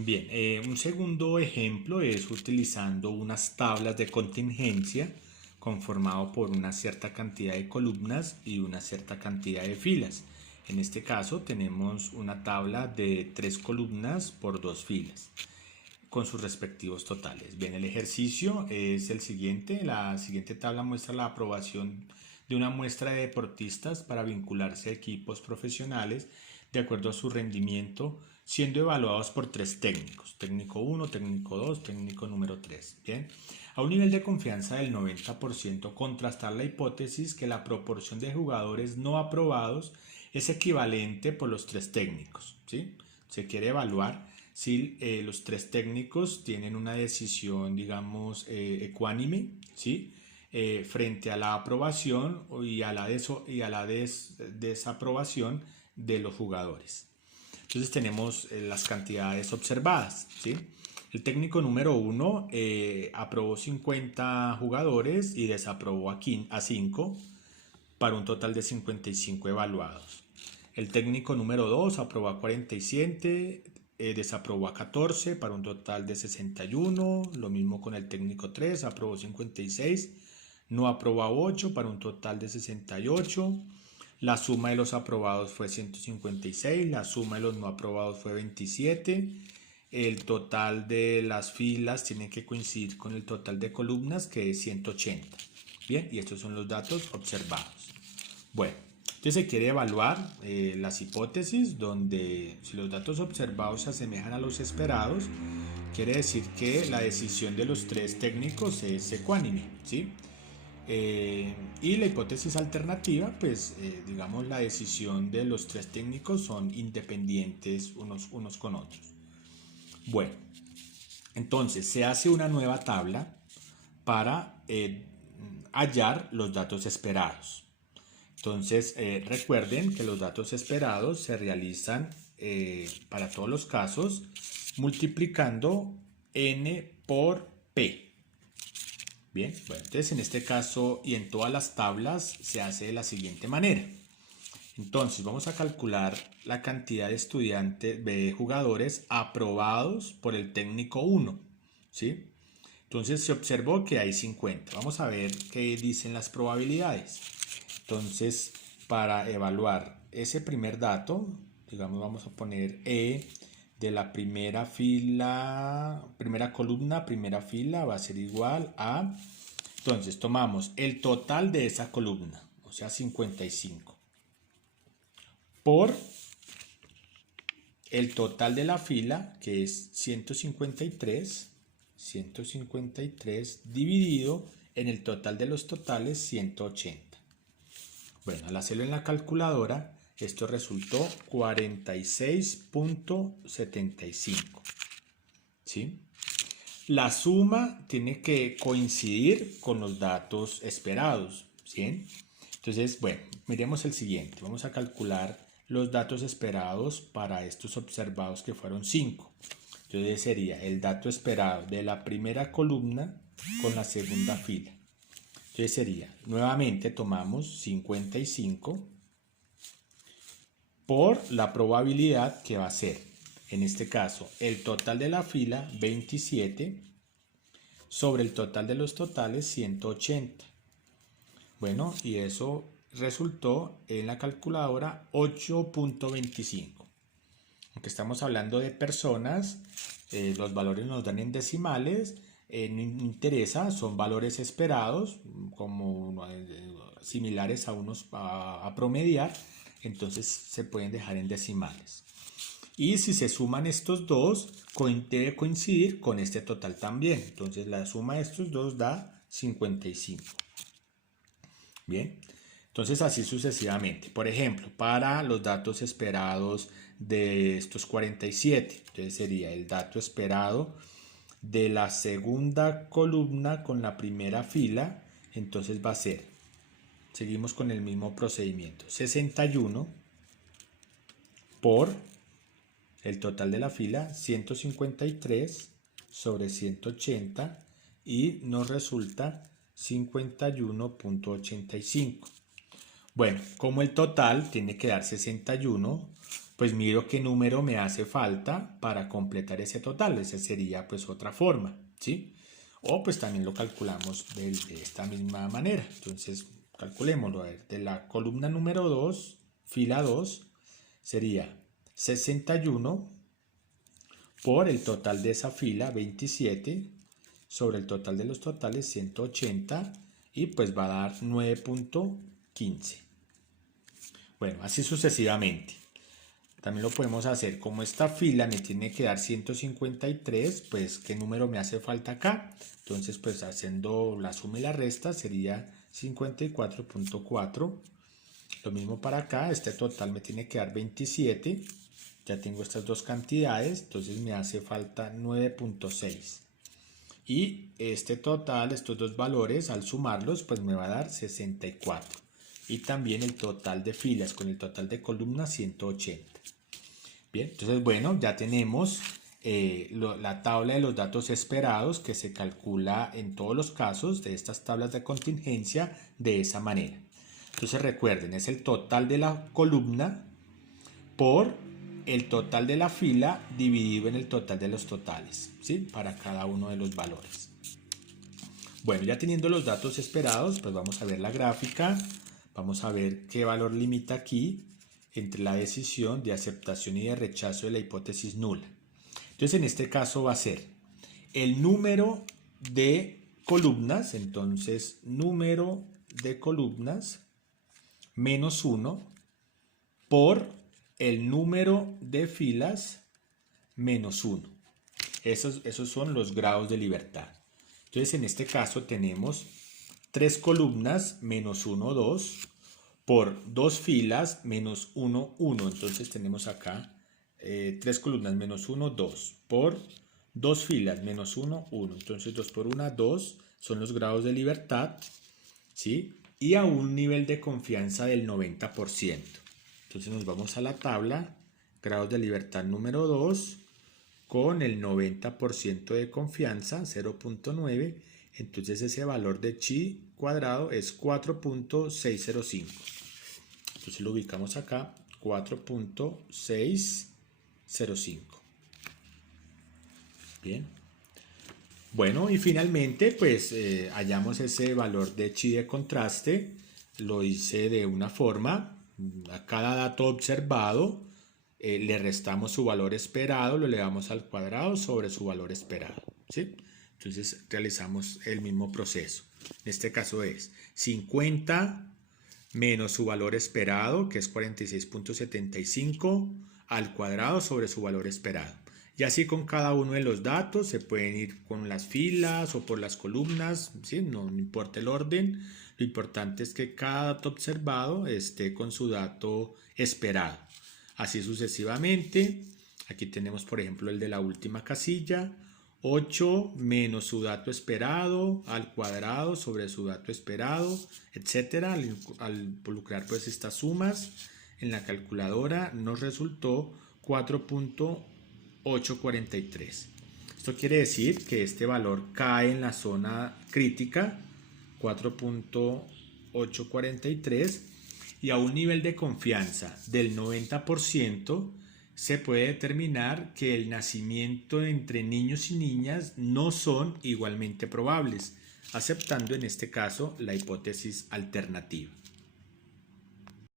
Bien, un segundo ejemplo es utilizando unas tablas de contingencia conformado por una cierta cantidad de columnas y una cierta cantidad de filas. En este caso tenemos una tabla de 3 columnas por 2 filas con sus respectivos totales. Bien, el ejercicio es el siguiente. La siguiente tabla muestra la aprobación de una muestra de deportistas para vincularse a equipos profesionales de acuerdo a su rendimiento, siendo evaluados por 3 técnicos: técnico 1, técnico 2, técnico número 3. Bien, a un nivel de confianza del 90%, contrastar la hipótesis que la proporción de jugadores no aprobados es equivalente por los 3 técnicos. ¿Sí? Se quiere evaluar si los 3 técnicos tienen una decisión, digamos, ecuánime, ¿sí? Frente a la aprobación y a la desaprobación de los jugadores. Entonces tenemos las cantidades observadas, ¿sí? El técnico número 1 aprobó 50 jugadores y desaprobó a 5 para un total de 55 evaluados. El técnico número 2 aprobó a 47, desaprobó a 14 para un total de 61. Lo mismo con el técnico 3, aprobó 56, no aprobó a 8 para un total de 68. La suma de los aprobados fue 156, la suma de los no aprobados fue 27. El total de las filas tiene que coincidir con el total de columnas, que es 180. Bien, y estos son los datos observados. Bueno, entonces se quiere evaluar las hipótesis donde si los datos observados se asemejan a los esperados, quiere decir que la decisión de los 3 técnicos es ecuánime, ¿sí? Y la hipótesis alternativa, pues digamos la decisión de los 3 técnicos son independientes unos con otros. Bueno, entonces se hace una nueva tabla para hallar los datos esperados. Entonces recuerden que los datos esperados se realizan para todos los casos multiplicando n por p. Bien, bueno, entonces en este caso y en todas las tablas se hace de la siguiente manera. Entonces vamos a calcular la cantidad de estudiantes, de jugadores aprobados por el técnico 1, ¿sí? Entonces se observó que hay 50. Vamos a ver qué dicen las probabilidades. Entonces, para evaluar ese primer dato, digamos, vamos a poner E de la primera fila, primera columna, primera fila, va a ser igual a, entonces tomamos el total de esa columna, o sea 55, por el total de la fila, que es 153 dividido en el total de los totales, 180. Bueno, al hacerlo en la calculadora, esto resultó 46.75. ¿Sí? La suma tiene que coincidir con los datos esperados. ¿Sí? Entonces, bueno, miremos el siguiente. Vamos a calcular los datos esperados para estos observados, que fueron 5. Entonces sería el dato esperado de la primera columna con la segunda fila. Entonces sería, nuevamente tomamos 55 por la probabilidad, que va a ser, en este caso, el total de la fila, 27, sobre el total de los totales, 180. Bueno, y eso resultó en la calculadora 8.25. Aunque estamos hablando de personas, los valores nos dan en decimales. No interesa, son valores esperados, como similares a unos a promediar, entonces se pueden dejar en decimales. Y si se suman estos dos, debe coincidir con este total también. Entonces la suma de estos dos da 55. Bien, entonces así sucesivamente. Por ejemplo, para los datos esperados de estos 47, entonces sería el dato esperado de la segunda columna con la primera fila, entonces va a ser, seguimos con el mismo procedimiento, 61 por el total de la fila, 153 sobre 180, y nos resulta 51.85. Bueno, como el total tiene que dar 61, pues miro qué número me hace falta para completar ese total. Esa sería pues otra forma, ¿sí? O pues también lo calculamos de esta misma manera. Entonces calculémoslo. A ver, de la columna número 2, fila 2, sería 61 por el total de esa fila, 27, sobre el total de los totales, 180, y pues va a dar 9.15. Bueno, así sucesivamente. También lo podemos hacer como esta fila me tiene que dar 153, pues qué número me hace falta acá. Entonces pues haciendo la suma y la resta sería 54.4. Lo mismo para acá, este total me tiene que dar 27. Ya tengo estas dos cantidades, entonces me hace falta 9.6. Y este total, estos dos valores, al sumarlos, pues me va a dar 64. Y también el total de filas con el total de columnas, 180. Bien, entonces bueno, ya tenemos la tabla de los datos esperados que se calcula en todos los casos de estas tablas de contingencia de esa manera. Entonces recuerden, es el total de la columna por el total de la fila dividido en el total de los totales, ¿sí? Para cada uno de los valores. Bueno, ya teniendo los datos esperados, pues vamos a ver la gráfica, vamos a ver qué valor limita aquí entre la decisión de aceptación y de rechazo de la hipótesis nula. Entonces en este caso va a ser el número de columnas, entonces número de columnas menos 1 por el número de filas menos 1. Esos son los grados de libertad. Entonces en este caso tenemos 3 columnas menos 1, 2 por 2 filas menos 1, 1. Entonces tenemos acá 3 columnas menos 1, 2 por 2 filas menos 1, 1. Entonces 2 por 1, 2 son los grados de libertad, ¿sí? Y a un nivel de confianza del 90%. Entonces nos vamos a la tabla, grados de libertad número 2, con el 90% de confianza, 0.9. Entonces ese valor de chi cuadrado es 4.605. Entonces lo ubicamos acá, 4.605. Bien. Bueno, y finalmente pues hallamos ese valor de chi de contraste. Lo hice de una forma. A cada dato observado le restamos su valor esperado, lo elevamos al cuadrado sobre su valor esperado, ¿sí? Entonces realizamos el mismo proceso. En este caso es 50 menos su valor esperado, que es 46.75, al cuadrado sobre su valor esperado. Y así con cada uno de los datos, se pueden ir con las filas o por las columnas, ¿sí? No importa el orden. Lo importante es que cada dato observado esté con su dato esperado. Así sucesivamente. Aquí tenemos, por ejemplo, el de la última casilla. 8 menos su dato esperado al cuadrado sobre su dato esperado, etcétera. Al involucrar pues estas sumas en la calculadora nos resultó 4.843. Esto quiere decir que este valor cae en la zona crítica, 4.843, y a un nivel de confianza del 90% se puede determinar que el nacimiento entre niños y niñas no son igualmente probables, aceptando en este caso la hipótesis alternativa.